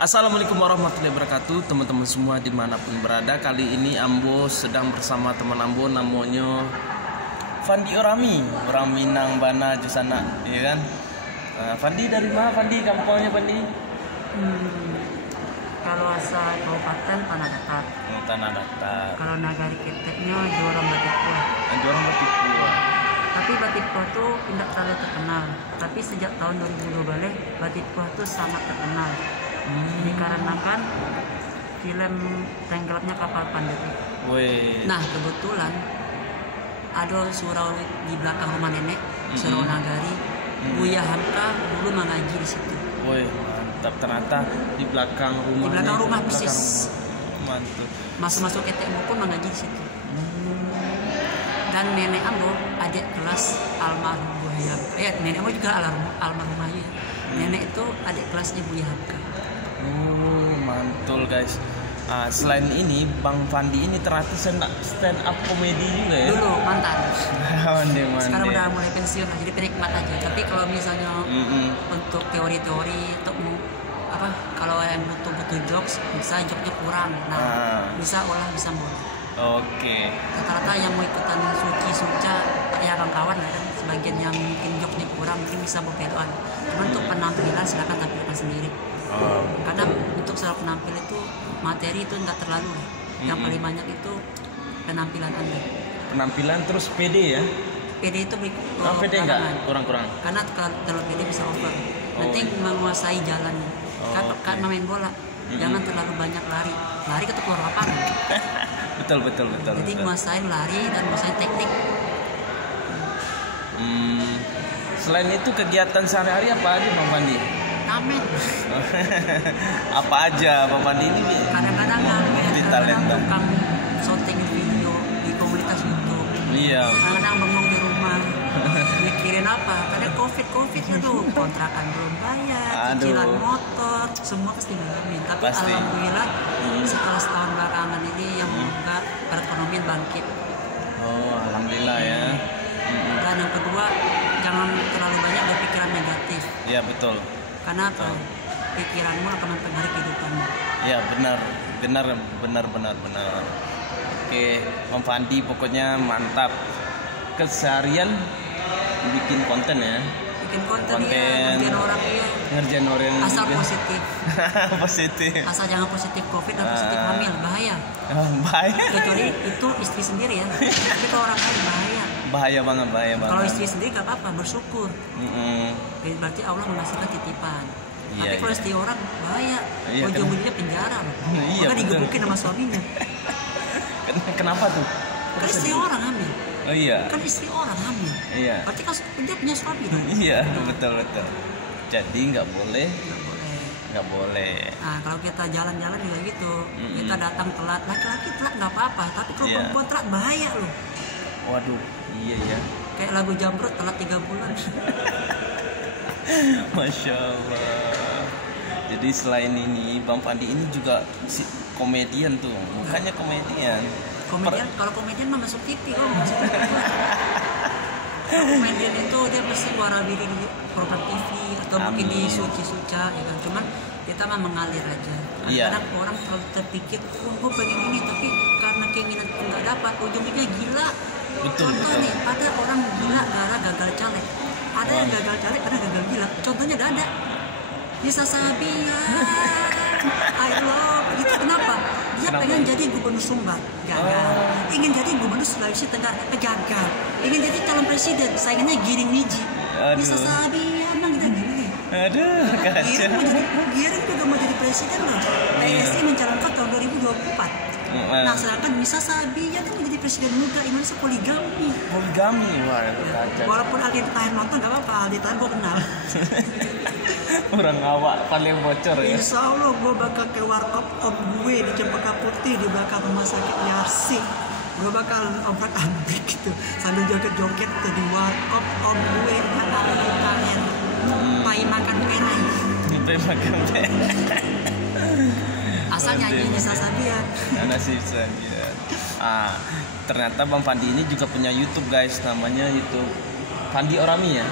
Assalamualaikum warahmatullahi wabarakatuh, teman-teman semua dimanapun berada. Kali ini Ambo sedang bersama teman Ambo namanya Fandi Orami, orang Minang Bana Jusana, ya kan? Fandi dari mana? Fandi kampungnya Fandi? Kalau asal kabupaten Tanah Datar. Tanah Datar. Kalau nagari keteknya Jorong Batikua. Jorong Batikua. Tapi Batikua tuh tidak terlalu terkenal. Tapi sejak tahun 2012 Batikua tuh sangat terkenal. Dikarenakan film tenggelamnya kapal Pandeti. Nah kebetulan ada surau di belakang rumah nenek, surau Nagari. Buya Hamka dulu mengaji di situ. Mantap, ternyata di belakang rumah. Di belakang rumah persis. Mantap. Masuk ketekmu pun mengaji di situ. Dan nenek Ambo adik kelas almarhum Buya Hamka. Nenek Ambo juga almarhumah ya. Nenek itu adik kelasnya Buya Hamka. Mantul guys. Selain ini Bang Fandi ini ternyata stand up komedi juga ya. Dulu mantan. Mande. Sekarang udah mulai pensiun lah, jadi penikmat aja. Tapi kalau misalnya untuk teori-teori untuk kalau yang butuh jokes, bisa jokesnya kurang. Bisa olah, bisa bola. Oke. Rata-rata yang mau ikutan suca ya kawan-kawan lah kan. Sebagian yang mungkin jokesnya kurang mungkin bisa berpedoan. Cuman untuk penampilan silakan tampilkan sendiri. Karena untuk soal penampil itu materi itu nggak terlalu ya. Yang paling banyak itu penampilan Anda. Penampilan terus PD ya? PD itu PD nggak? Kurang-kurang. Karena kalau PD bisa over. Penting menguasai jalannya. Kan main bola. Jangan terlalu banyak lari. Lari ke keluar lapangan. Betul. Jadi menguasai lari dan menguasai teknik. Selain itu kegiatan sehari-hari apa aja Bang Fandi? Ngamen. Apa aja Bang Fandi ini? Kadang-kadang ngamen. Di talenta. Tukang syuting video di komunitas YouTube. Iya. Kadang-kadang bengong di rumah. Mikirin apa? Karena COVID itu kontrakan belum bayar, cicilan motor, semua pasti ngalamin. Tapi alhamdulillah setelah setahun belakangan ini yang membuka perekonomian bangkit. Alhamdulillah ya. Dan yang kedua, jangan terlalu banyak berpikiran negatif. Iya betul. Karena apa? Pikiranmu akan mempengaruhi kehidupanmu. Iya benar. Oke, Bang Fandi pokoknya mantap. Keseharian bikin konten ya. Bikin konten. Ya, ngerjain orang ya. Asal positif. Positif. Asal jangan positif COVID dan positif hamil, bahaya. Bahaya. Kecuali itu istri sendiri ya. Tapi kalau orang lain bahaya. Bahaya banget. Kalau istri sendiri gak apa-apa, bersyukur. Berarti Allah mengasihkan titipan. Tapi kalau istri orang bahaya. Ujung-ujungnya penjara loh. Maka digebukin sama suaminya. Kenapa tuh? Kan istri orang hamil. Oh iya. Kan istri orang hamil. Iya. Berarti kan dia punya suami dong. Iya, betul. Jadi nggak boleh. Nah kalau kita jalan-jalan juga gitu, kita datang telat, laki-laki telat nggak apa-apa, tapi kalau perempuan telat bahaya loh. Waduh, iya ya. Kayak lagu Jamrut telat 3 bulan. Masya Allah. Jadi selain ini Bang Fandi ini juga komedian tuh, bukannya komedian. Kalau komedian mah masuk TV masuk TV. Komedian itu dia pasti warawiri di program TV atau mungkin di suca ya kan. Cuman kita mah mengalir aja. Kadang orang terlalu terpikir, gue pengen ini tapi karena keinginan nggak dapat, ujungnya gila. Contoh nih, ada orang gila karena gagal caleg. Ada yang gagal caleg karena gagal gila. Contohnya Dada. Bisa Sabian. I love gitu. Kenapa? Dia pengen jadi gubernur Sumbar, gagal. Ingin jadi gubernur Sulawesi Tenggara, gagal. Ingin jadi calon presiden, saingannya Giring Niji. Bisa Sabian, emang kita gini. Aduh, kacau. Giring juga mau jadi presiden loh. PSI mencalonkan tahun 2024. Nah, sedangkan bisa Sabian kan jadi presiden muda Indonesia poligami. Wah itu kacau. Walaupun Aldi Tahan nonton nggak apa-apa, Aldi Tahan gue kenal. Orang awak paling bocor ya. Insya Allah gue bakal ke warkop om gue di Cempaka Putih di belakang rumah sakit Yarsi. Gue bakal omprak-ambrik gitu sambil joget-joget di warkop om gue kata UKR. Pai makan penai. Asal nyanyi Nisa Sabian. Ternyata Bang Fandi ini juga punya YouTube guys, namanya YouTube Fandi Orami ya.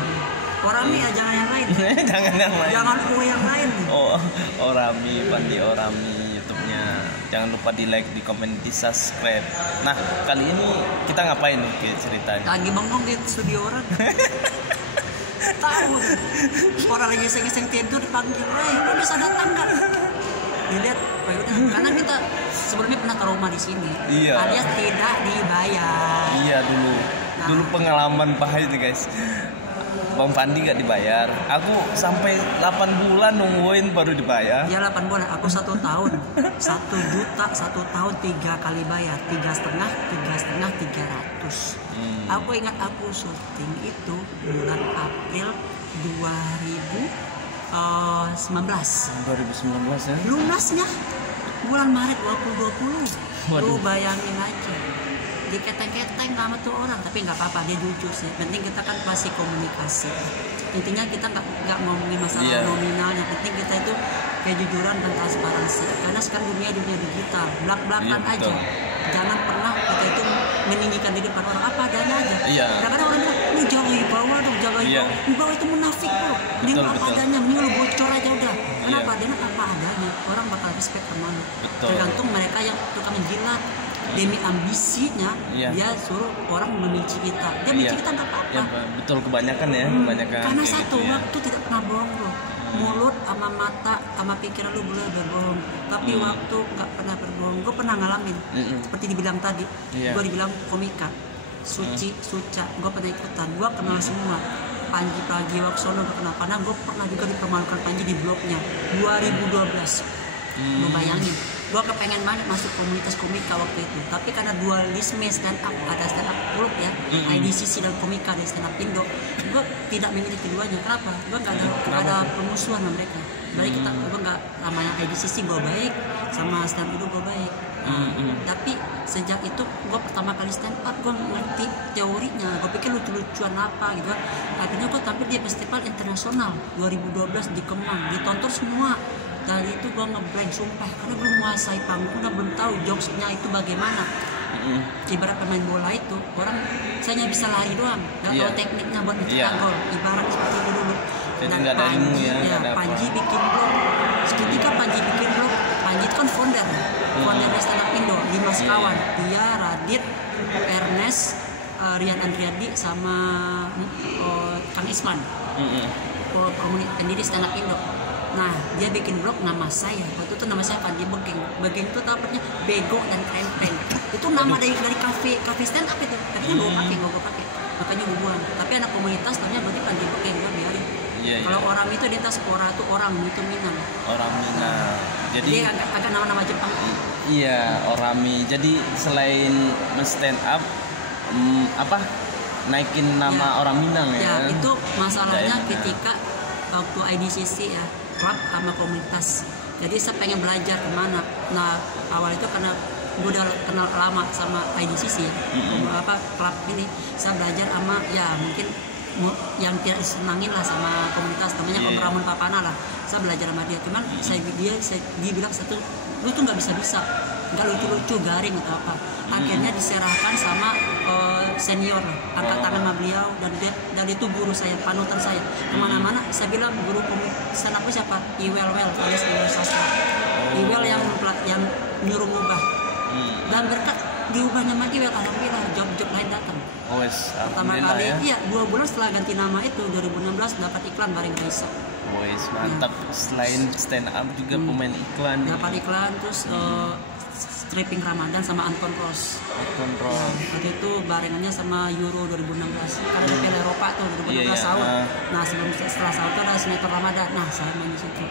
Orami ya, jangan yang lain. Jangan yang lain. Jangan yang lain. Oh, Orami, Fandi Orami YouTube-nya. Jangan lupa di like, di komen, di subscribe. Nah, kali ini kita ngapain nih ceritanya? Lagi bengong di studio orang. Tahu orang lagi iseng-iseng tidur dipanggil, lu bisa datang nggak? Dilihat, karena kita sebelumnya pernah trauma di sini, alias tidak dibayar. Iya dulu pengalaman pahit nih guys. Bang Fandi gak dibayar. Aku sampai 8 bulan nungguin baru dibayar. Ya 8 bulan, aku 1 tahun. 1 juta 1 tahun 3 kali bayar, 3,5, 300. Aku ingat aku syuting itu bulan April 2019 ya. Lunasnya bulan Maret 2020. Lu bayangin aja, diketeng-keteng sama tuh orang, tapi nggak apa-apa, dia jujur sih. Penting kita kan masih komunikasi. Intinya kita nggak ngomongin masalah nominal, yang penting kita itu kejujuran dan transparansi. Karena sekarang dunia digital, belak-belakan aja. Jangan pernah kita itu meninggikan diri depan orang, apa adanya aja. Kadang-kadang orang bilang, lu jangan wibawa dong, jangan wibawa. Wibawa itu munafik bro. Dia apa adanya, mending lu bocor aja udah. Kenapa? Dia apa adanya, orang bakal respect sama lu. Tergantung mereka yang tukang menjilat. Demi ambisinya, dia suruh orang membenci kita. Dia benci kita nggak apa-apa. Ya, betul, kebanyakan ya, kebanyakan. Karena satu waktu tidak pernah bohong bro. Mulut sama mata sama pikiran lu boleh berbohong, tapi waktu nggak pernah berbohong. Gue pernah ngalamin, seperti dibilang tadi, gue dibilang komika, Suca, gue pernah ikutan, gue kenal semua. Panji Pragiwaksono gue kenal, karena gue pernah juga dipermalukan Panji di blognya 2012. Lo bayangin, gue kepengen banget masuk komunitas komika waktu itu, tapi karena dualisme stand up, ada stand up klub ya, IDCC dan komika dan stand up Indo, gue tidak memilih keduanya. Kenapa? Gue nggak ada permusuhan sama mereka. Jadi gue nggak sama yang IDCC gue baik, sama stand up Indo gue baik. Tapi sejak itu gue pertama kali stand up, gue ngerti teorinya, gue pikir lucu-lucuan apa gitu. Akhirnya gue tampil di festival internasional 2012 di Kemang, ditonton semua. Dari itu gue nge-blank sumpah, karena belum menguasai panggung, belum tahu jokesnya itu bagaimana. Ibarat pemain bola itu, orang saya bisa lari doang, nggak tahu tekniknya buat mencetak gol. Ibarat seperti itu dulu. Dan Panji bikin blog. Ketika Panji bikin blog, Panji itu kan founder stand up Indo, 5 kawan. Dia, Radit, Ernest, Rian Andriadi sama Kang Isman, pendiri stand up Indo. Nah, dia bikin blog nama saya. Waktu itu nama saya Panji Begeng. Begeng itu artinya bego dan krempeng. Itu nama dari kafe stand up itu. Katanya gue pakai. Makanya gue buang. Tapi anak komunitas namanya berarti Panji Begeng, gue biarin. Kalau orang itu di atas Ora itu orang, itu Minang. Orang Minang. Jadi agak nama-nama Jepang. Iya, Orami. Jadi selain stand up naikin nama orang Minang ya. Ya, itu masalahnya ketika waktu IDCC ya, klub sama komunitas. Jadi saya pengen belajar kemana. Nah, awal itu karena gue udah kenal lama sama IDCC ya, klub ini. Saya belajar sama ya mungkin yang tidak disenangin lah sama komunitas, namanya Om Ramon Papana lah. Saya belajar sama dia, cuman dia bilang satu, lu tuh nggak bisa, nggak lucu-lucu, garing atau apa. Akhirnya diserahkan sama senior, angkat tangan sama beliau, dan itu guru saya, panutan saya. Kemana-mana saya bilang guru stand up siapa? Iwel alias Iwel Sastra. Iwel yang nyuruh ngubah. Dan berkat diubahnya sama Iwel, alhamdulillah job lain datang. Pertama kali, 2 bulan setelah ganti nama itu 2016 dapat iklan bareng Raisa. Mantap. Selain stand up juga pemain iklan. Dapat iklan, terus stripping Ramadan sama Anton Ross. Waktu itu barengannya sama Euro 2016. Karena di Piala Eropa tuh 2016 sahur. Nah setelah sahur tuh ada sinetron Ramadan. Nah saya main di situ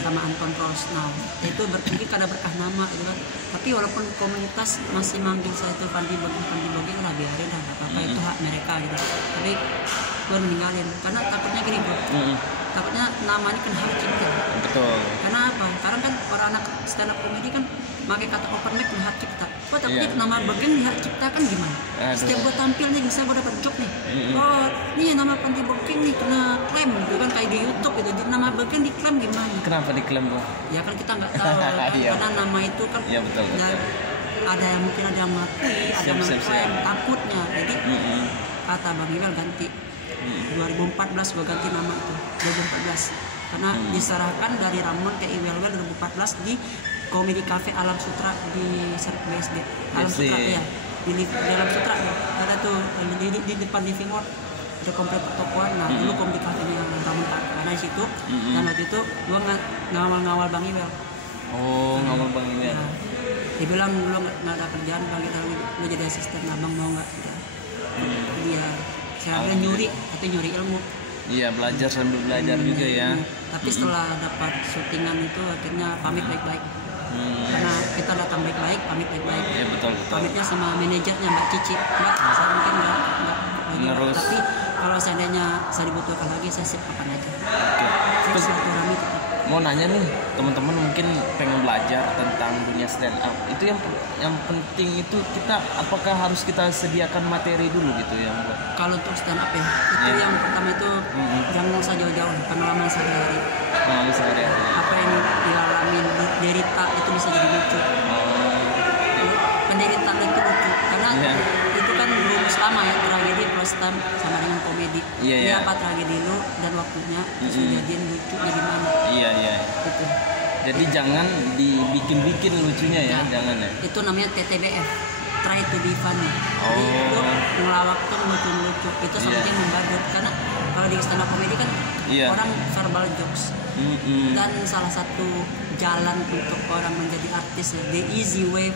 sama Anton Ross. Nah itu bertinggi karena berkah nama gitu kan. Tapi walaupun komunitas masih manggil saya itu Pandi Bogeng lah, biarin lah, apa itu hak mereka gitu. Tapi gue ninggalin karena takutnya gini bro. Takutnya namanya kan hak cipta. Betul. Karena apa? Karena kan para anak stand up comedy kan pakai kata open mic hak cipta. Kok takutnya nama Begeng hak cipta kan gimana? Setiap gue tampil nih bisa gue dapat job nih. Nih nama Panji Begeng nih kena klaim gitu kan, kayak di YouTube gitu. Jadi nama Begeng diklaim gimana? Kenapa diklaim bro? Ya kan kita nggak tahu. Karena nama itu kan betul. Ada yang mungkin ada yang mati, ada yang mengklaim takutnya. Jadi kata Bang Iwel ganti 2014 gue ganti nama itu, 2014 karena diserahkan dari Ramon ke Iwelwel 2014 di Komedi Cafe Alam Sutra di BSD. Alam Sutra ya, di Alam Sutra ya. Ada tuh di depan Living World ada komplek pertokoan. Nah dulu Komedi Cafe yang Ramon ada di situ. Dan waktu itu gue ngawal Bang Iwel. Oh, ngawal Bang Iwel. Nah, dia bilang lu nggak ada kerjaan, Bang, lu jadi asisten, Abang mau nggak? Dia saya nyuri, tapi nyuri ilmu. Iya, belajar sambil belajar juga ya. Tapi setelah dapat syutingan itu akhirnya pamit baik-baik. Karena kita datang baik-baik, pamit baik-baik. Iya betul. Pamitnya sama manajernya Mbak Cici. Mbak, saya mungkin nggak lagi. Tapi kalau seandainya saya dibutuhkan lagi, saya siap kapan aja. Oke. Silaturahmi tetap. Mau nanya nih, teman-teman mungkin pengen belajar tentang dunia stand up. Itu yang penting itu kita apakah harus kita sediakan materi dulu gitu ya? Kalau untuk stand up ya, itu yang pertama itu jangan usah jauh-jauh, pengalaman sehari-hari. Pengalaman sehari-hari. Apa yang dialami derita itu bisa jadi lucu. Penderitaan itu lucu karena itu kan rumus lama ya, tragedi plus time sama dengan komedi. Ini apa tragedi lu dan waktunya terus jadiin lucu gimana? Iya. Gitu. Jadi jangan dibikin-bikin lucunya ya, jangan ya. Itu namanya TTBF, try to be funny. Jadi lu ngelawakkan lucu-lucu itu something membadut karena kalau di stand up comedy kan orang verbal jokes. Dan salah satu jalan untuk orang menjadi artis ya, the easy way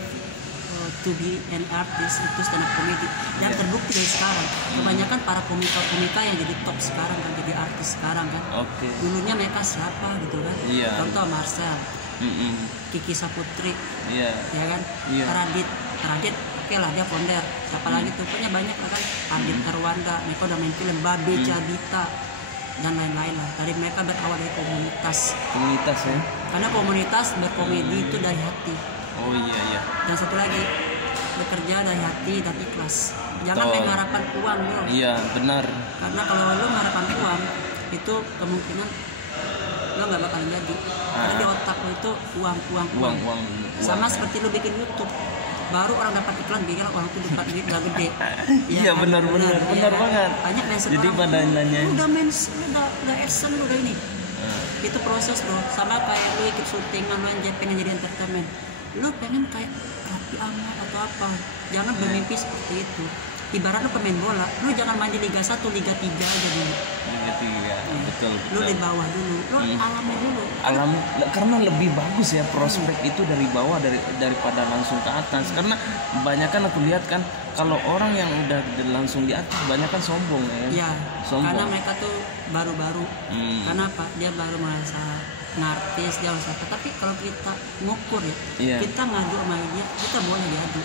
to be an artist itu stand up comedy. Dan terbukti dari sekarang kebanyakan para komika yang jadi top sekarang kan, jadi artis sekarang kan. Dulunya mereka siapa gitu kan. Contoh Marcel, Kiki Saputri, ya kan, Radit oke lah dia founder. Siapa lagi tuh, pokoknya banyak lah kan. Adit Arwanda, mereka udah main film, Babe Cabita dan lain-lain lah. Dari mereka berawal dari komunitas ya. Karena komunitas berkomedi itu dari hati. Oh iya. Dan satu lagi, bekerja dari hati dan ikhlas. Jangan mengharapkan uang bro. Iya benar. Karena kalau lo mengharapkan uang itu kemungkinan lo nggak bakal jadi. Karena di otak lo itu uang. Sama seperti lo bikin YouTube, baru orang dapat iklan bikin orang tuh dapat duit gak gede. Iya benar banget. Banyak yang sekarang. Jadi badannya Udah AdSense lo udah ini. Itu proses lo. Sama kayak lo ikut syutingan lo yang pengen jadi entertainment. Lo pengen kayak Raffi Ahmad atau apa, jangan bermimpi seperti itu. Ibarat lo pemain bola, lo jangan main di Liga 1, Liga 3 aja dulu. Liga 3, betul. Lo di bawah dulu, lo alami dulu. Karena lebih bagus ya prospek itu dari bawah daripada langsung ke atas. Karena kebanyakan aku lihat kan kalau orang yang udah langsung di atas banyak kan sombong ya. Iya. Karena mereka tuh baru-baru. Karena apa? Dia baru merasa ngartis dia harus apa, tapi kalau kita ngukur ya, kita ngadu sama dia, kita boleh diadu.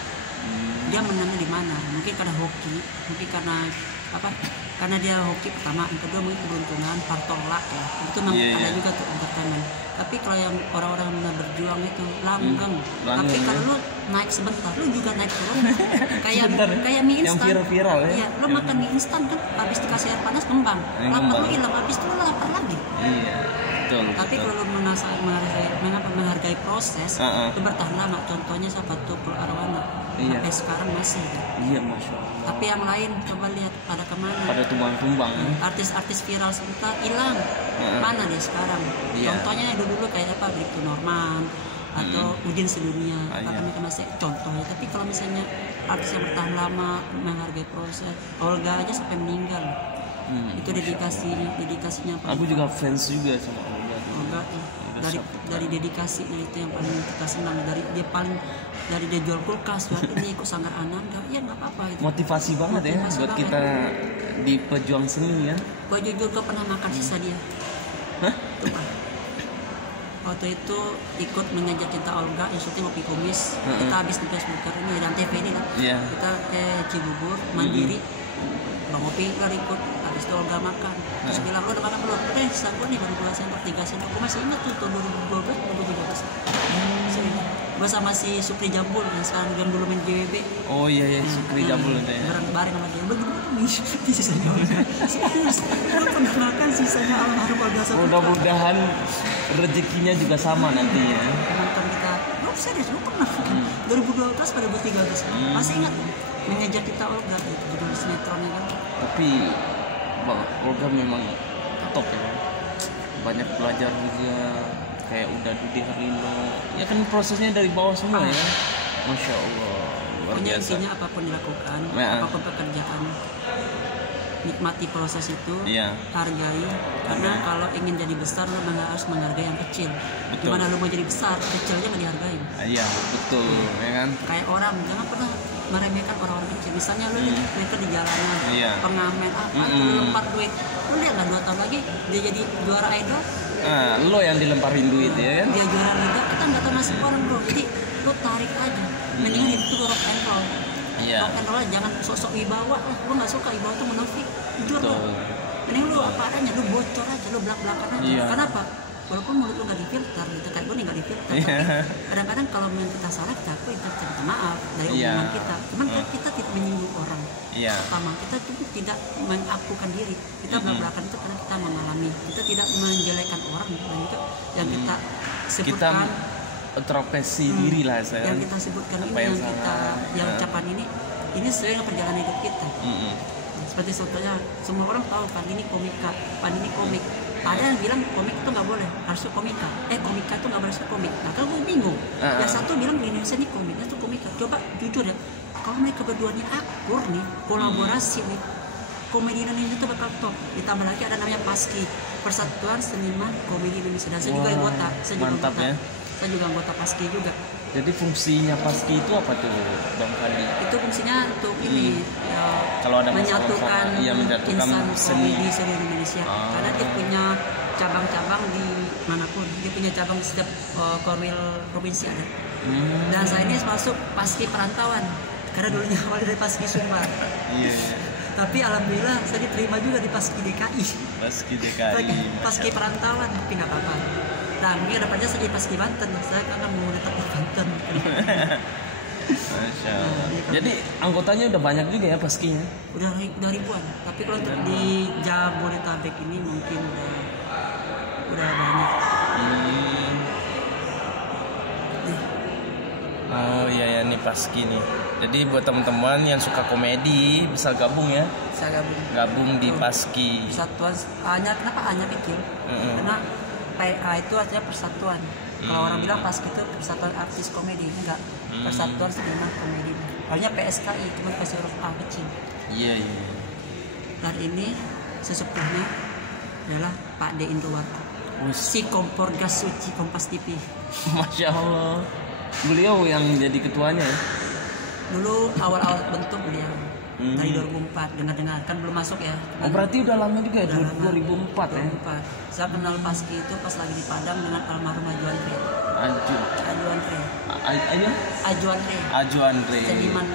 Dia menangnya di mana? Mungkin karena hoki, mungkin karena apa? Karena dia hoki pertama, yang kedua mungkin keberuntungan, faktor luck ya. Itu memang ada juga tuh entertainment. Tapi kalau yang orang-orang yang berjuang itu langgeng. Tapi kalau lu naik sebentar, lu juga naik turun. kayak mie instan. Yang viral ya. Iya, lu makan mie instan kan, habis dikasih air panas kembang. Lapar lu hilang, habis itu lu lapar lagi. Iya. Tapi kalau lu menghargai proses, itu bertahan lama. Contohnya siapa tuh, Pro Arwana, sampai sekarang masih. Iya, masya Allah. Tapi yang lain coba lihat pada kemana? Pada tumbang-tumbang. Artis-artis viral sebentar hilang. Mana dia sekarang? Contohnya dulu kayak apa, Bribtu Norman atau Udin Sedunia. Apa mereka masih contohnya. Tapi kalau misalnya artis yang bertahan lama, menghargai proses, Olga aja sampai meninggal. Itu dedikasinya. Aku juga fans juga sama Olga. Dari dedikasinya itu yang paling kita senang. Dari dia jual kulkas, ini ikut Sanggar Ananda, ya nggak apa-apa. Gitu. Motivasi banget ya buat kita di pejuang seni ya. Gue jujur gak pernah makan sisa dia. Hah? Waktu itu ikut mengejar cinta Olga, yang syuting Kopi Kumis. Kita habis di Facebooker ini dan TV ini lah. Kita ke Cibubur Mandiri. Bang Opi kan ikut, habis itu Olga makan. Terus bilang, lo udah makan belum? Sisa gue nih baru 2 sendok, 3 sendok. Gue masih ingat tuh tahun 2012, 2013. Gue sama si Supri Jambul yang sekarang dulu main GWB. Oh iya, Supri Jambul itu ya. Bareng sama dia, lo gimana nih sisanya Olga? Lo pernah makan sisanya almarhum Olga satu. Mudah-mudahan rezekinya juga sama nantinya. Penonton kita, lo serius, lo pernah 2012 pada 2013. Masih ingat mengejar kita Olga itu judul sinetronnya kan. Tapi Olga memang top ya, banyak belajar juga, kayak udah Dude Herlino ya kan, prosesnya dari bawah semua ya, Masya Allah, luar pokoknya biasa. intinya apapun dilakukan, apapun pekerjaan, nikmati proses itu, hargai, karena kalau ingin jadi besar lo harus menghargai yang kecil. Gimana lo mau jadi besar, kecilnya nggak dihargai. Iya betul, ya kan. Kayak orang jangan pernah meremehkan orang-orang kecil. Misalnya lo melipir di jalanan, pengamen apa, lo lempar duit, lo lihat lah 2 tahun lagi dia jadi juara idol. Lo yang dilemparin duit ya kan? Dia juara idol, kita nggak tahu nasib orang bro. Jadi lo tarik aja, mendingan itu rock and roll. Rock and roll jangan sosok wibawa lah, gue nggak suka wibawa tuh munafik, jujur lo. Mending lu apa adanya, lu bocor aja, lu belak-belakan aja. Kenapa? Walaupun mulut lu nggak difilter gitu, kayak gue nih nggak difilter. Tapi kadang-kadang kalau kita salah, kita akui, kita minta maaf dari omongan kita. Cuman kita tidak menyinggung orang. Pertama, kita tuh tidak mengakukan diri. Kita belak-belakan itu karena kita mengalami. Kita tidak menjelekan orang, dan itu yang kita sebutkan. Introspeksi diri lah saya. Yang kita sebutkan ini, yang ucapan ini sesuai dengan perjalanan hidup kita. Seperti contohnya, semua orang tahu Pandini komika, Pandini komik. Ada yang bilang komik itu nggak boleh, harusnya komika. Komika itu nggak boleh, harusnya komik. Nah kan gue bingung. Yang satu bilang di Indonesia ini komiknya itu komika. Coba jujur ya, kalau mereka berdua nih akur nih, kolaborasi nih, komedi Indonesia itu bakal top. Ditambah lagi ada namanya PASKI, Persatuan Seniman Komedi Indonesia. Dan saya juga anggota. Mantap ya. Saya juga anggota PASKI juga. Jadi fungsinya PASKI itu apa tuh, Bang Fandi? Itu fungsinya untuk ini, kalau ada menyatukan insan seni di seluruh Indonesia. Karena dia punya cabang-cabang di manapun. Dia punya cabang di setiap korwil provinsi ada. Dan saya ini masuk PASKI perantauan. Karena dulunya awal dari PASKI Sumbar. Tapi alhamdulillah saya diterima juga di PASKI DKI. PASKI DKI. PASKI perantauan, tapi nggak apa-apa. Nah, ini ada aja saya di PASKI Banten. Saya kan mau tetap di Banten. Masya Allah. Jadi anggotanya udah banyak juga ya PASKI-nya? Udah ribuan. Tapi kalau untuk di Jabodetabek ini mungkin udah banyak. Oh iya nih PASKI nih. Jadi buat teman-teman yang suka komedi bisa gabung ya? Bisa gabung di PASKI. Persatuan. Kenapa hanya kecil? Karena PA itu artinya persatuan. Kalau orang bilang PASKI itu Persatuan Artis Komedi, enggak. Persatuan Seniman Komedi. Artinya PSKI, cuma kasih huruf A kecil. Iya. Dan ini sesepuhnya adalah Pak D. Indrowarko, si kompor gas suci Kompas TV. Masya Allah. Beliau yang jadi ketuanya ya? Dulu awal-awal bentuk beliau. Dari 2004, dengar-dengar kan belum masuk ya. Berarti udah lama juga ya, 2004 ya? 2004. Saya kenal PASKI itu pas lagi di Padang dengan almarhum Ajuan Re. Ajuan Re. Seniman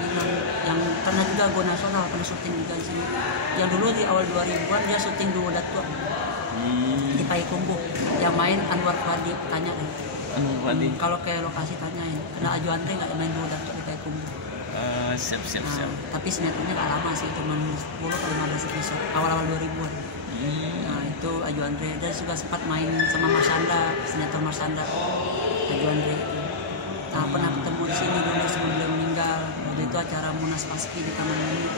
yang pernah juga go nasional, pernah syuting juga di sini. Yang dulu di awal 2000-an dia syuting di Wodatua. Di Payakumbuh. Yang main Anwar Fadi, tanya deh. Kalau ke lokasi tanyain. Karena Ajuan Re nggak main di Wodatua di Payakumbuh. Siap. Tapi sinetronnya gak lama sih, cuma 10-15 episode awal-awal 2000-an. Nah itu Ajuan Re, dan juga sempat main sama Marsanda, sinetron Marsanda, Ajuan Re. Nah pernah ketemu di sini dulu sebelum beliau meninggal. Waktu itu acara Munas PASKI di Taman Mini.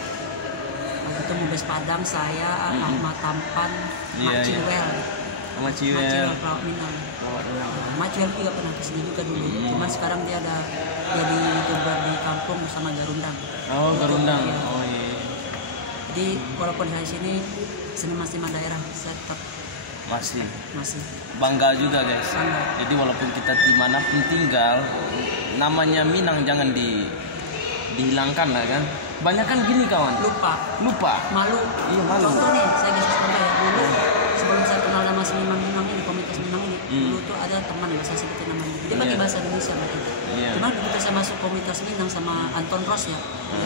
Waktu itu Mubes Padang, saya, Ahmad Tampan, Mak Ciwel Pelawak Minang. Mak Ciwel juga pernah kesini juga dulu. Cuman sekarang dia ada jadi YouTuber di kampung bersama Garundang. Garundang. Ya. Iya. Jadi walaupun saya sini seniman daerah, saya tetap masih bangga juga guys. Jadi walaupun kita dimanapun tinggal, namanya Minang jangan dihilangkan lah kan. Banyak kan gini kawan. Lupa. Malu. Iya malu. Contoh nih, saya kasih contoh ya. Dulu sebelum saya kenal nama seniman Minang ini, komunitas Minang ini, dulu tuh ada teman yang saya sebutin namanya. Dia pakai bahasa Indonesia berarti. Cuma begitu saya masuk komunitas Minang sama Anton Ross ya,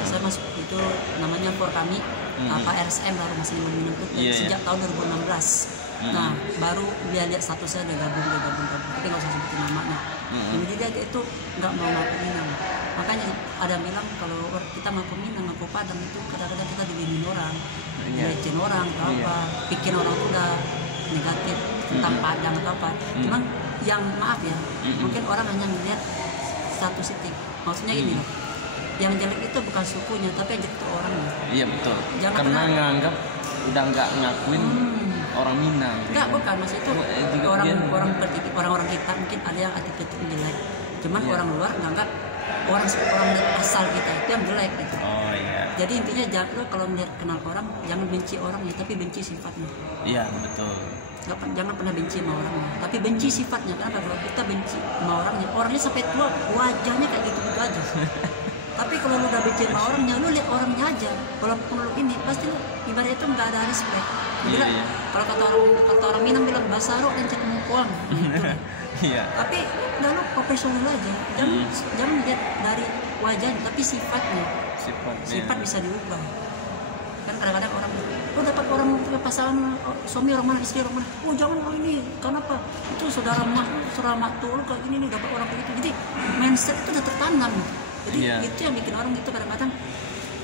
saya masuk itu namanya For Kami, RSM baru masih Minang tuh sejak tahun 2016. Nah baru dia lihat status saya udah gabung, tapi nggak usah sebutin namanya. Jadi dia itu nggak mau ngaku Minang. Makanya ada bilang kalau kita ngaku Minang, ngaku Padang itu kadang-kadang kita dilindungi orang, dilecehkan orang atau apa, bikin orang tuh udah negatif tentang Padang atau apa. Cuman yang maaf ya, mungkin orang hanya melihat satu titik. Maksudnya gini loh, yang jelek itu bukan sukunya, tapi yang jelek itu orangnya. Iya betul. Karena nganggap udah nggak ngakuin orang Minang. Enggak, bukan maksud itu orang kita mungkin ada yang attitude jelek. Cuman orang luar nganggap orang asal kita itu yang jelek gitu. Oh iya. Jadi intinya lo kalau melihat kenal orang jangan benci orangnya tapi benci sifatnya. Iya betul. Jangan pernah benci sama orangnya, tapi benci sifatnya. Kenapa? Kalau kita benci sama orangnya sampai tua wajahnya kayak gitu aja. Tapi kalau lu udah benci sama orangnya, lu lihat orangnya aja. Kalau lu ini pasti lu ibaratnya itu nggak ada respect. Bilang, kalau kata orang Minang bilang basaro dan cek mukong. Gitu. Iya. Tapi udah lu profesional aja. Jangan lihat dari wajahnya, tapi sifatnya. Sifat bisa diubah. Kan kadang-kadang orang dapat orang pasangan suami orang mana, istri orang mana, jangan orang ini, kenapa? Itu saudara mak tuh lu kayak gini nih, dapat orang kayak gitu. Jadi mindset itu udah tertanam. Jadi itu yang bikin orang itu kadang-kadang,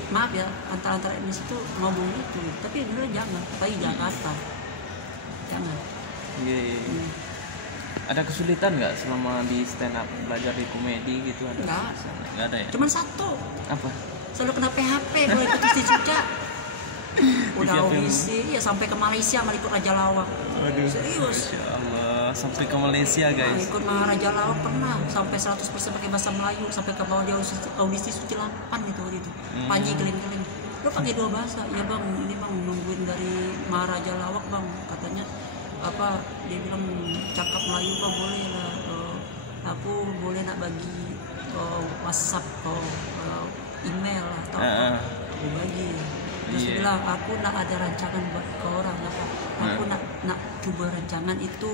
maaf ya, antara Indonesia itu ngomong gitu, tapi sebenarnya jangan, apalagi Jakarta, jangan. Iya. Ada kesulitan nggak selama di stand up belajar di komedi gitu? Nggak ada ya. Cuman satu. Apa? Selalu kena PHP gue ikut Isti Cuca. Udah audisi ya sampai ke Malaysia ikut Raja Lawak. Waduh. Serius. Masya Allah, sampai ke Malaysia guys. Ikut Raja Lawak pernah sampai 100% pakai bahasa Melayu, sampai ke bawah dia audisi Suci 8 gitu waktu itu. Panji keliling-keliling. Lo pakai 2 bahasa. Ya bang, ini bang nungguin dari Maharaja Lawak bang, katanya apa? Dia bilang cakap Melayu kok boleh lah. Aku boleh nak bagi WhatsApp email atau apa? Aku bagi. Terus dia bilang aku nak ada rancangan buat ke orang apa? Aku nak coba rancangan itu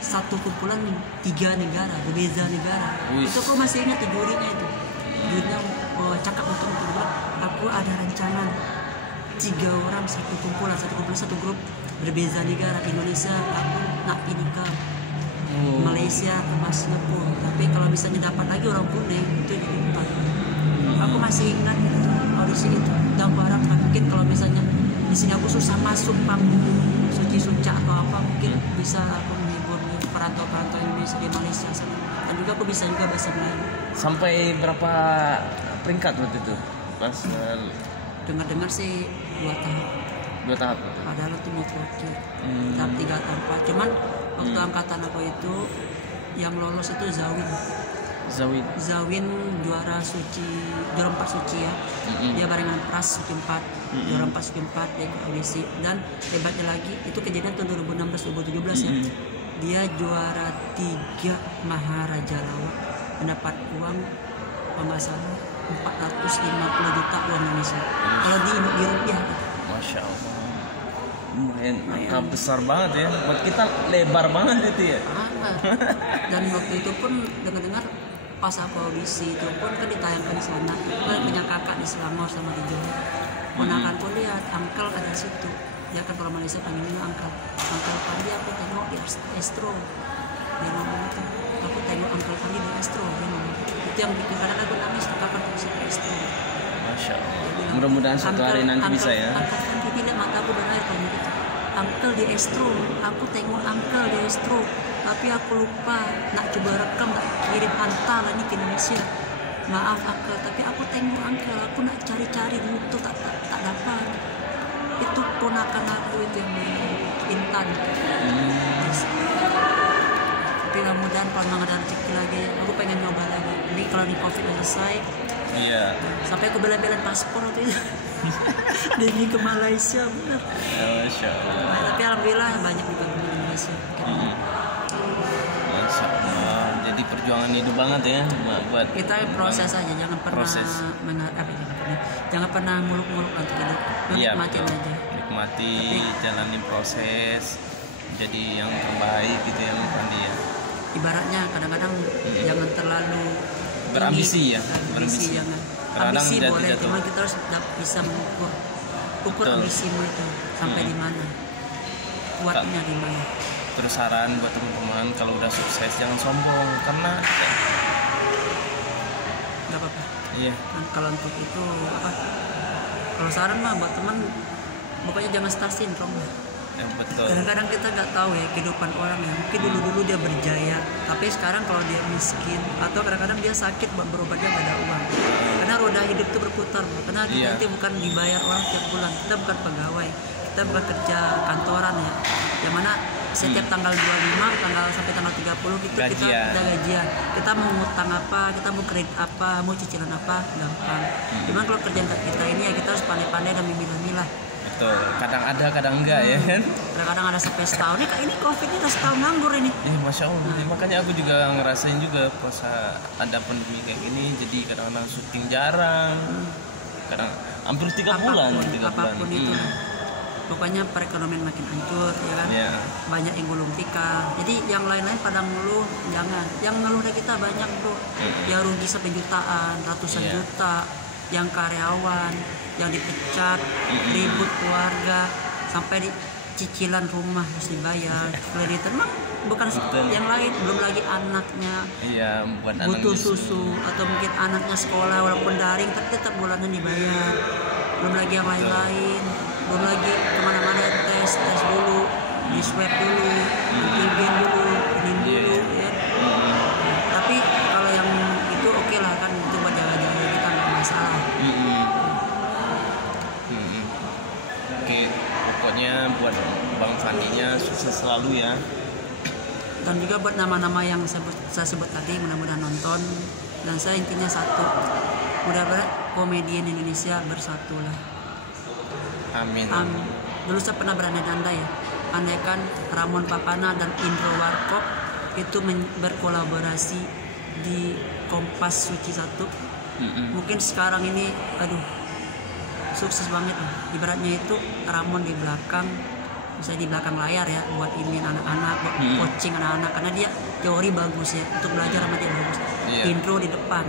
satu kumpulan 3 negara, berbeza negara. Itu aku masih ingat jurinya itu. Jurinya cakap betul dia bilang aku ada rancangan 3 orang satu kumpulan satu grup berbeza negara. Indonesia aku nak pilih ke Malaysia ke Singapura. Tapi kalau misalnya dapat lagi orang kuning itu jadi 4. Aku masih ingat audisi itu dan barang mungkin kalau misalnya di sini aku susah masuk panggung Suci Suca atau apa, mungkin bisa aku menghibur perantau-perantau Indonesia di Malaysia sana. Dan juga aku bisa juga bahasa Melayu. Sampai berapa peringkat waktu itu? Pas dengar sih 2 tahap. 2 tahap. Padahal itu mau terakhir. Tahap 3 tanpa. Cuman waktu angkatan aku itu yang lolos itu Zawin juara 4 suci ya. Dia barengan Pras suci 4. Juara 4 suci 4 dia ikut audisi. Dan hebatnya lagi itu kejadian tahun 2016-2017 ya. Dia juara 3 Maharaja Lawak, mendapat uang pemasaran 450 juta uang Indonesia. Kalau di rupiah. Masya Allah. Lumayan besar banget ya. Buat kita lebar banget itu ya. Dan waktu itu pun dengar pas aku audisi itu pun kan ditayangkan di sana. Aku punya kakak di Selangor sama di Johor. Ponakanku lihat Uncle ada di situ. Dia kan orang Malaysia panggilnya Uncle. Uncle Pandi aku tengok di Astro. Dia ngomong itu. Aku tengok Uncle Pandi di Astro. Dia ngomong. Itu yang bikin kadang aku nangis kapan aku bisa ke Astro. Masya Allah. Mudah-mudahan suatu hari nanti bisa ya. Uncle Pandi tidak mataku berair kalau gitu. Uncle di Astro, aku tengok Uncle di Astro, tapi aku lupa nak coba rekam, nak kirim hantar lagi ke Indonesia. Maaf Uncle, tapi aku tengok Uncle, aku nak cari-cari dulu tak dapat. Itu ponakan aku itu yang Intan. Tapi mudah-mudahan kalau memang ada rezeki lagi, aku pengen nyoba lagi. Ini kalau di COVID selesai, sampai aku bela-belain paspor waktu itu. Demi ke Malaysia benar. Masya Allah. Tapi alhamdulillah banyak juga di Indonesia. Masya Allah. Jadi perjuangan hidup banget ya buat kita proses aja, jangan pernah jangan pernah muluk-muluk untuk hidup. Nikmatin aja. Nikmati, jalani proses. Jadi yang terbaik gitu ya bukan dia. Ibaratnya kadang-kadang jangan terlalu berambisi ya. Ambisi jangan. Ambisi boleh, cuma kita harus bisa mengukur ambisimu itu sampai di mana, kuatnya di mana. Terus saran buat teman-teman kalau udah sukses jangan sombong karena nggak apa-apa. Iya. Nah, kalau untuk itu apa? Kalau saran mah buat teman, pokoknya jangan star syndrome lah. Betul. Kadang-kadang kita nggak tahu ya kehidupan orang ya. Mungkin dulu dia berjaya, tapi sekarang kalau dia miskin atau kadang-kadang dia sakit berobatnya nggak ada uang. Karena roda hidup itu berputar, karena kita nanti bukan dibayar orang tiap bulan, kita bukan pegawai, kita bukan kerja kantoran ya, yang mana setiap tanggal 25 sampai tanggal 30 gitu kita udah gajian. Kita mau ngutang apa, kita mau kredit apa, mau cicilan apa, gampang. Cuman kalau kerjaan kita ini ya kita harus pandai-pandai dan memilah-milah. Betul, kadang ada kadang enggak ya kan. Kadang-kadang ada sampai setahun. Ini Covid ini udah setahun nganggur ini. Masya Allah. Makanya aku juga ngerasain juga pas ada pandemi kayak gini, jadi kadang-kadang syuting jarang. Kadang hampir 3 bulan. Apapun itu. Pokoknya perekonomian makin hancur ya kan. Banyak yang gulung tikar. Jadi yang lain-lain pada ngeluh, jangan. Yang ngeluhnya kita banyak bro. Ya rugi sampai jutaan, ratusan juta. Yang karyawan, yang dipecat, ribut keluarga, sampai di cicilan rumah harus dibayar, kredit. Emang bukan yang lain, belum lagi anaknya butuh susu, atau mungkin anaknya sekolah walaupun daring tapi tetap bulannya dibayar. Belum lagi yang lain-lain, belum lagi kemana-mana tes dulu, di swab dulu, antigen dulu, ini dulu ya. Tapi kalau yang itu oke lah kan, itu buat jaga-jaga kita nggak masalah. Oke, pokoknya buat Bang Fandinya sukses selalu ya. Dan juga buat nama-nama yang saya sebut tadi, mudah-mudahan nonton. Dan saya intinya satu, mudah-mudahan komedian Indonesia bersatulah. Amin. Dulu saya pernah berandai-andai ya, andaikan Ramon Papana dan Indro Warkop itu berkolaborasi di Kompas Suci 1, mungkin sekarang ini sukses banget lah. Ibaratnya itu Ramon di belakang, misalnya di belakang layar ya, buat ini anak-anak, buat coaching anak-anak, karena dia teori bagus ya, untuk belajar sama dia bagus. Intro di depan.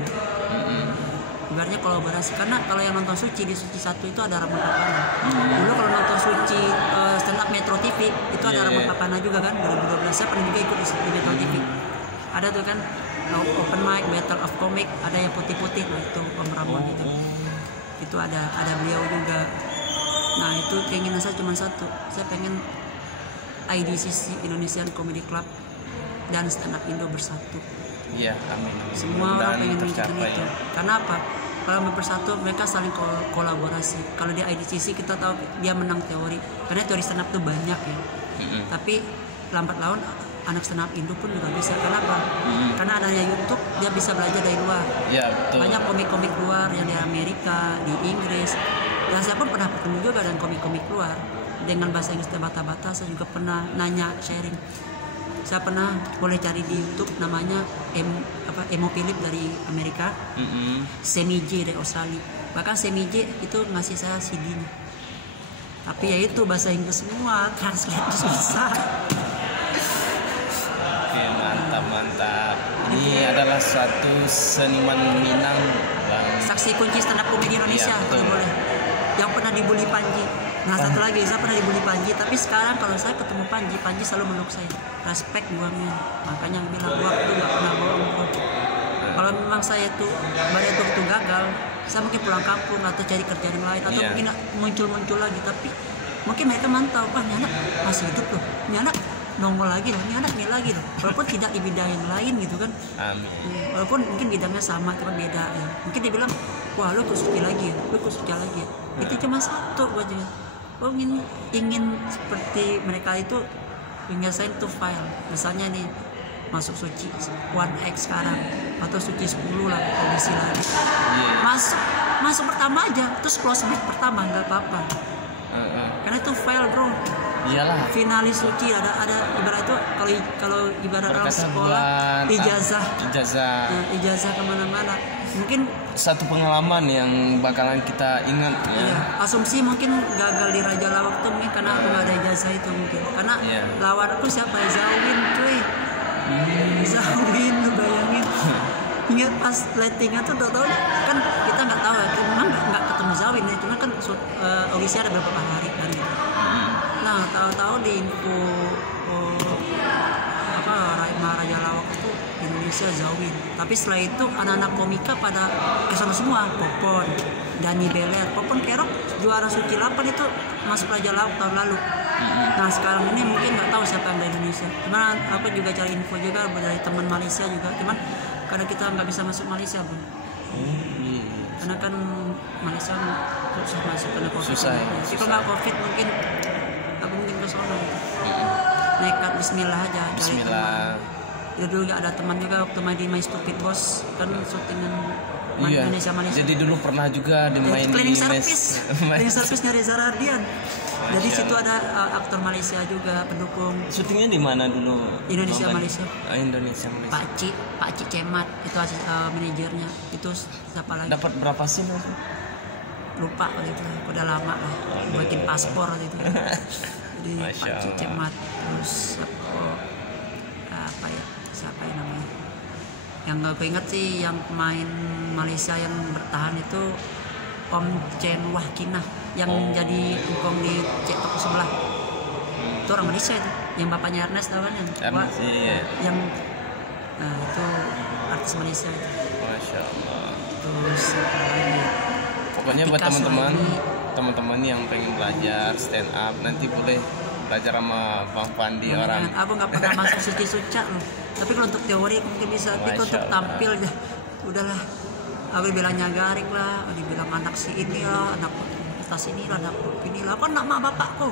Ibaratnya kolaborasi, karena kalau yang nonton Suci di Suci 1 itu ada Ramon Papana. Dulu kalau nonton Suci stand up Metro TV itu ada Ramon Papana juga kan, 2012 saya pernah juga ikut di Metro TV. Ada tuh kan open mic, battle of comic, ada yang putih-putih, nah itu Om Ramon itu ada beliau juga. Nah itu keinginan saya cuma satu, saya pengen IDCC Indonesian Comedy Club dan stand up Indo bersatu. Iya, amin. Semua orang pengen menjadi itu. Karena apa? Kalau bersatu mereka saling kolaborasi. Kalau di IDCC kita tahu dia menang teori, karena teori stand up tuh banyak ya. Tapi lambat laun anak stand up Indo pun juga bisa. Kenapa? Karena adanya YouTube, dia bisa belajar dari luar. Iya, betul. Banyak komik-komik luar yang di Amerika, di Inggris. Dan saya pun pernah ketemu juga dengan komik-komik luar dengan bahasa Inggris terbata-bata. Saya juga pernah nanya, sharing. Saya pernah boleh cari di YouTube, namanya Emo Philip dari Amerika, Semi J dari Australia. Bahkan Semi J itu ngasih saya CD-nya. Tapi ya itu bahasa Inggris semua, translate susah. Oke, mantap. Ini adalah suatu seniman Minang, Bang. Saksi kunci stand up komedi Indonesia, kalau boleh. Yang pernah dibully Panji. Nah satu lagi, saya pernah dibully Panji, tapi sekarang kalau saya ketemu Panji selalu meluk saya. Respect gua men. Makanya bilang gua tuh gak pernah bohong bro. Kalau memang saya tuh waktu gagal, saya mungkin pulang kampung atau cari kerjaan yang lain, atau mungkin muncul lagi, tapi mungkin mereka mantau, ini anak masih hidup loh, ini anak nongol lagi loh, ini anak ini lagi loh, walaupun tidak di bidang yang lain gitu kan. Amin. Walaupun mungkin bidangnya sama cuma beda ya. Mungkin dia bilang, wah lu kusuci lagi ya, lu kusuci lagi ya. Itu cuma satu aja. Lo ingin seperti mereka itu, ngerasain tuh file. Misalnya nih masuk Suci 1X sekarang atau Suci 10 lah, kondisi lagi. Masuk pertama aja, terus close mic pertama nggak apa-apa. Karena itu file bro. Iyalah. Finalis Suci ada ibarat itu kalau ibarat orang sekolah ijazah. Nah, ijazah kemana-mana. Mungkin satu pengalaman yang bakalan kita ingat ya. Iya, asumsi mungkin gagal di Raja Lawak tuh mungkin karena aku nggak ada ijazah itu mungkin. Karena lawan aku siapa? Zawin cuy. Zawin, lu bayangin. Ingat pas lettingnya tuh tahu kan kita nggak tahu ya, memang nggak ketemu Zawin ya, cuma kan audisi ada beberapa hari kan. Nah tahu-tahu di info Raja Lawak itu Indonesia Zawin. Tapi setelah itu anak-anak komika pada kesana semua. Popon, Dani Beler, Popon Kerok juara Suci 8 itu masuk Raja Lawak tahun lalu. Nah sekarang ini mungkin nggak tahu siapa yang dari Indonesia. Cuman aku juga cari info juga dari teman Malaysia juga. Cuman karena kita nggak bisa masuk Malaysia bro. Karena kan Malaysia susah masuk karena COVID. Susah ya. Kalau nggak COVID mungkin sono gitu. Nekat Bismillah aja. Bismillah. Ya dulu nggak ada teman juga waktu main di My Stupid Boss kan syutingan Indonesia Malaysia. Jadi dulu pernah juga dimain di cleaning service-nya Reza Radian. Jadi situ ada aktor Malaysia juga pendukung. Syutingnya di mana dulu? Indonesia Malaysia. Indonesia Malaysia. Pak Cik Cemat itu manajernya. Itu siapa lagi? Dapat berapa scene waktu? Lupa gitu. Udah lama lah. Bikin paspor gitu. Jadi Pak Cik Cemat terus apa ya? Siapa yang namanya? Yang gak aku ingat sih yang pemain Malaysia yang bertahan itu Om Chen Wahkinah yang jadi engkong di toko sebelah. Itu orang Malaysia itu, yang bapaknya Ernest tahu kan yang nah itu artis Malaysia itu. Masya Allah. Terus pokoknya buat teman-teman yang pengen belajar stand up nanti boleh belajar sama Bang Fandi orang. Aku nggak pernah masuk Suci Suca loh. Tapi kalau untuk teori mungkin bisa. Tapi kalau untuk tampil ya udahlah. Aku dibilangnya garik lah, dibilang anak si ini lah, anak tas ini lah, anak ini lah. Kan nak mak bapakku.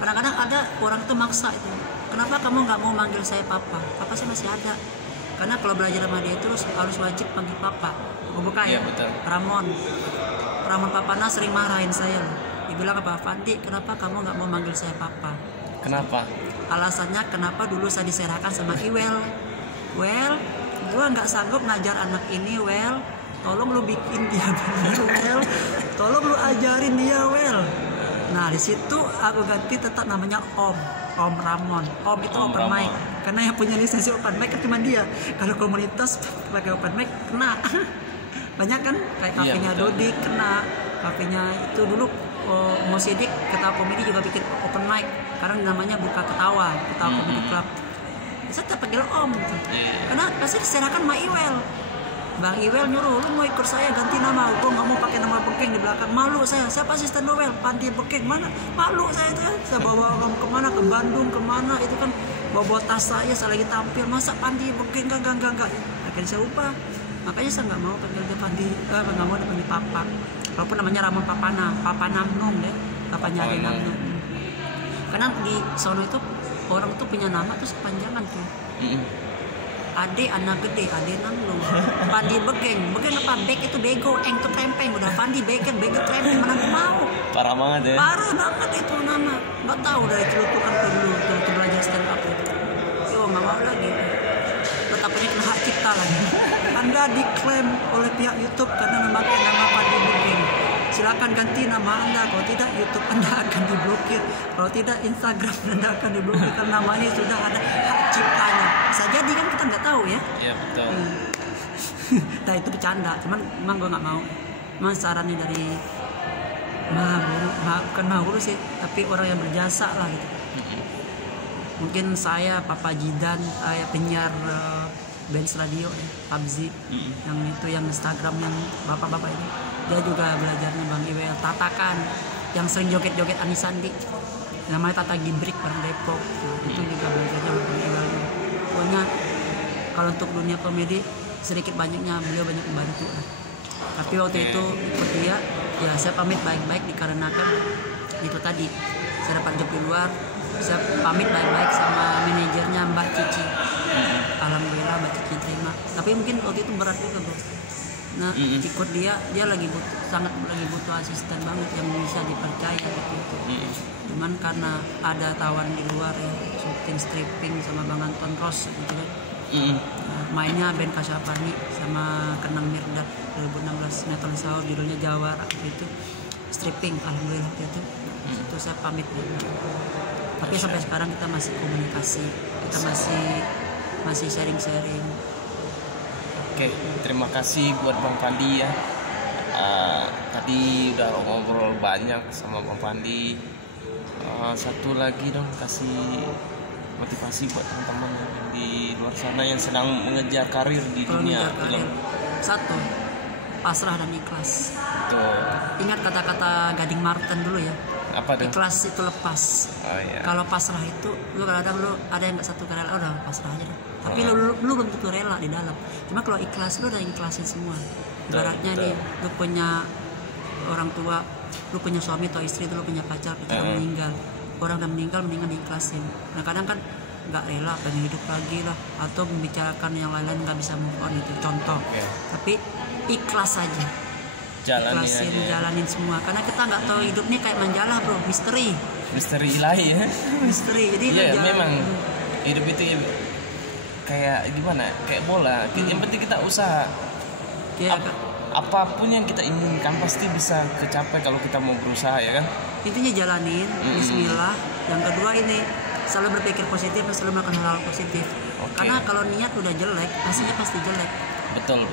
Kadang-kadang ada orang tuh maksa itu. Kenapa kamu nggak mau manggil saya papa? Papa saya masih ada. Karena kalau belajar sama dia itu harus wajib panggil papa. Buka ya. Ramon Papana sering marahin saya loh. Dibilang apa, Fandi, kenapa kamu nggak mau manggil saya papa? Kenapa? Alasannya kenapa dulu saya diserahkan sama Iwel. Well, gua nggak sanggup ngajar anak ini, Well. Tolong lu bikin dia benar, Well. Tolong lu ajarin dia, Well. Nah di situ aku ganti tetap namanya Om Ramon. Om itu open mic. Karena yang punya lisensi open mic cuma dia. Kalau komunitas pakai open mic kena. Banyak kan kayak kafenya Dodik kena, kafenya itu dulu Mosidik Ketawa Komedi juga bikin open mic. Sekarang namanya Buka Ketawa Komedi Club. Saya tetap panggil Om gitu. Karena pasti diserahkan sama Iwel. Bang Iwel nyuruh, lu mau ikut saya ganti nama. Gue nggak mau pakai nama Bekeng di belakang. Malu saya. Siapa asisten Noel? Panti Bekeng mana? Malu saya itu. Saya bawa kamu kemana? Ke Bandung kemana? Itu kan bawa tas saya lagi tampil. Masa Panti Bekeng enggak. Akhirnya saya ubah. Makanya saya nggak mau panggil dia Panti. Nggak mau dipanggil Papa. Walaupun namanya Ramon Papana, Papa Namnung deh. Papanya Ade Namnung. Karena di sono itu orang tuh punya nama tuh sepanjangan tuh. Ade anak gede, Ade Namnung. Pandi Bekeng apa? Bek itu bego, eng tuh krempeng. Udah Pandi Bekeng, bego krempeng, mana mau. Parah banget ya. Parah banget itu nama. Nggak tahu dari celutukan ke dulu, waktu belajar stand up itu. Yo nggak mau lagi. Tetapnya kena hak cipta lagi. Anda diklaim oleh pihak YouTube karena memakai nama Pandi Bekeng. Silakan ganti nama Anda. Kalau tidak YouTube Anda akan diblokir. Kalau tidak Instagram Anda akan diblokir karena namanya sudah ada hak ciptanya. Bisa jadi kan kita nggak tahu ya. Iya betul. Nah itu bercanda. Cuman emang gue nggak mau. Emang sarannya dari bukan Maha Guru sih, tapi orang yang berjasa lah gitu. Mungkin saya Papa Jidan, penyiar Benz Radio, Pabzi, yang itu yang Instagram yang bapak-bapak ini. Dia juga belajarnya Bang Iwel, Tatakan yang sering joget-joget Anis Sandi, namanya Tata Gibrik orang Depok. Nah, itu juga belajarnya Bang Iwel. Pokoknya kalau untuk dunia komedi sedikit banyaknya beliau banyak membantu. Tapi waktu itu ikut dia, ya saya pamit baik-baik dikarenakan itu tadi saya dapat job di luar. Saya pamit baik-baik sama manajernya Mbak Cici. Alhamdulillah Mbak Cici terima. Tapi mungkin waktu itu berat juga bro. Nah ikut dia lagi butuh asisten banget yang bisa dipercaya gitu. Cuman karena ada tawaran di luar ya, syuting stripping sama Bang Anton Ross gitu kan. Nah, mainnya Ben Kasyafani sama Kenang Mirdad 2016 Metal Sound, judulnya Jawara gitu. Stripping alhamdulillah gitu. Itu saya pamit gitu. Tapi sampai sekarang kita masih komunikasi, kita masih sharing-sharing. Oke, terima kasih buat Bang Fandi ya. Tadi udah ngobrol banyak sama Bang Fandi. Satu lagi dong, kasih motivasi buat teman-teman di luar sana yang sedang mengejar karir di dunia film. Satu, pasrah dan ikhlas. Betul. Ingat kata-kata Gading Marten dulu ya. Apa tuh? Ikhlas itu lepas. Iya. Kalau pasrah itu lu kadang-kadang lu ada yang nggak satu rela, udah pasrah aja deh. Tapi lu belum tentu rela di dalam. Cuma kalau ikhlas lu udah ikhlasin semua. Ibaratnya nih lu punya orang tua, lu punya suami atau istri, lu punya pacar meninggal. orang udah meninggal mendingan diikhlasin. Nah kadang kan nggak rela pengen hidup lagi lah, atau membicarakan yang lain-lain nggak bisa move on itu contoh. Tapi ikhlas aja, jalanin semua, karena kita nggak tahu hidup ini kayak majalah bro, misteri ilahi ya. Misteri, jadi memang hidup itu ya kayak gimana, kayak bola. Yang penting kita usaha. Apapun yang kita inginkan pasti bisa kecapai kalau kita mau berusaha, ya kan. Intinya jalanin, bismillah. Yang kedua ini selalu berpikir positif dan selalu melakukan hal positif. Karena kalau niat udah jelek, hasilnya pasti jelek. Betul.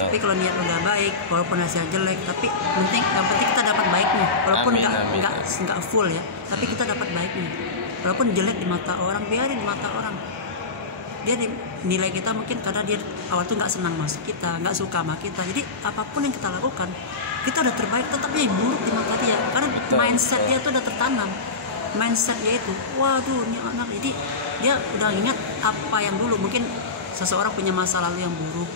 Tapi kalau niat udah baik, walaupun hasilnya jelek, tapi yang penting kita dapat baiknya. Walaupun nggak full ya, tapi kita dapat baiknya. Walaupun jelek di mata orang, biarin di mata orang. Dia nilai kita mungkin karena dia awal tuh nggak senang masuk kita, nggak suka sama kita. Jadi apapun yang kita lakukan, kita udah terbaik, tetap dia buruk di mata dia. Karena mindset dia tuh udah tertanam. Mindset dia itu, waduh ini anak. Jadi dia udah ingat apa yang dulu. Mungkin seseorang punya masa lalu yang buruk,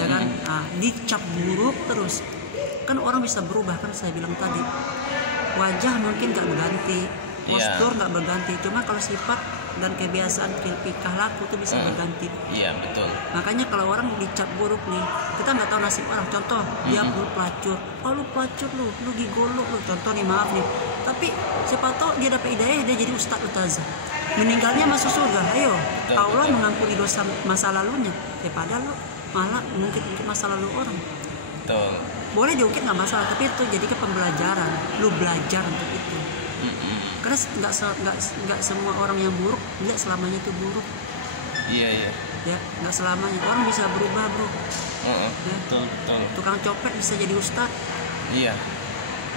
ya kan. Nah, dicap buruk terus. Kan orang bisa berubah, kan saya bilang tadi. Wajah mungkin nggak berganti, postur nggak berganti. Cuma kalau sifat dan kebiasaan tingkah laku itu bisa berganti. Iya betul. Makanya kalau orang dicap buruk nih, kita nggak tahu nasib orang. Contoh dia pelacur, lu pelacur lu gigolo lu. Contoh nih, maaf nih. Tapi siapa tahu dia dapat hidayah, dia jadi ustaz ustazah. Meninggalnya masuk surga. Ayo, Allah mengampuni dosa masa lalunya. Daripada lu malah mungkin masa lalu orang. Betul. Boleh diungkit nggak masalah, tapi itu jadi ke pembelajaran. Lu belajar untuk itu. Karena nggak semua orang yang buruk nggak selamanya itu buruk. Iya. Ya nggak selamanya orang bisa berubah bro. Ya. Betul. Tukang copet bisa jadi ustad. Iya.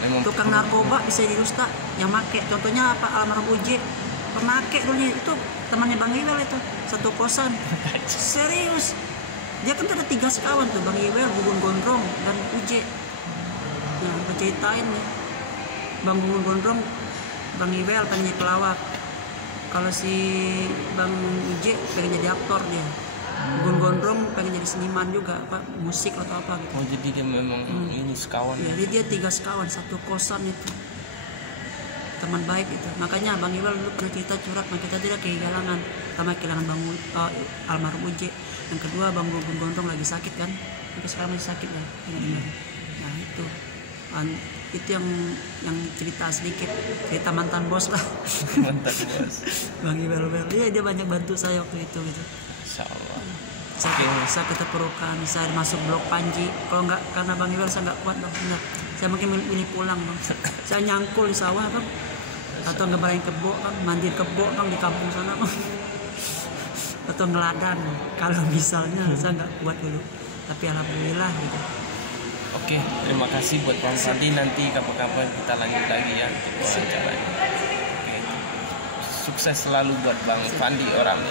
Memang tukang narkoba bisa jadi ustad. Yang make contohnya apa, almarhum Uji, pemakai dulunya itu temannya Bang Iwel itu, satu kosan. Serius, dia kan ada 3 sekawan tuh, Bang Iwel, Gugun Gondrong dan Uji. Nah aku ceritain nih, Bang Gugun Gondrong, Bang Iwel pengen jadi pelawak. Kalau si Bang Uji pengen jadi aktor dia. Gun Gondrong pengen jadi seniman juga, apa musik atau apa gitu. Oh jadi dia memang ini sekawan. Ya, jadi dia 3 sekawan, satu kosan itu. Teman baik itu. Makanya Bang Iwel dulu pernah cerita curhat, kita tidak kehilangan. Pertama kehilangan almarhum Uji. Yang kedua Bang Gun Gondrong lagi sakit kan. Sampai sekarang masih sakit ya. Nah itu. Itu yang cerita sedikit, cerita mantan bos lah. Mantan bos. Bang Iwel, dia banyak bantu saya waktu itu gitu. Insyaallah. Saya kita perukan, saya masuk blok Panji. Kalau nggak, karena Bang Iwel saya nggak kuat bang, benar. Saya mungkin milih pulang bang. Saya nyangkul di sawah bang, atau ngebarain kebo bang, mandi kebo bang di kampung sana bang, atau ngeladang. Kalau misalnya saya nggak kuat dulu, tapi alhamdulillah gitu. Oke, terima kasih buat Bang Fandi. Nanti kapan-kapan kita lanjut lagi ya untuk wawancaranya. Oke. Sukses selalu buat Bang Fandi Orami.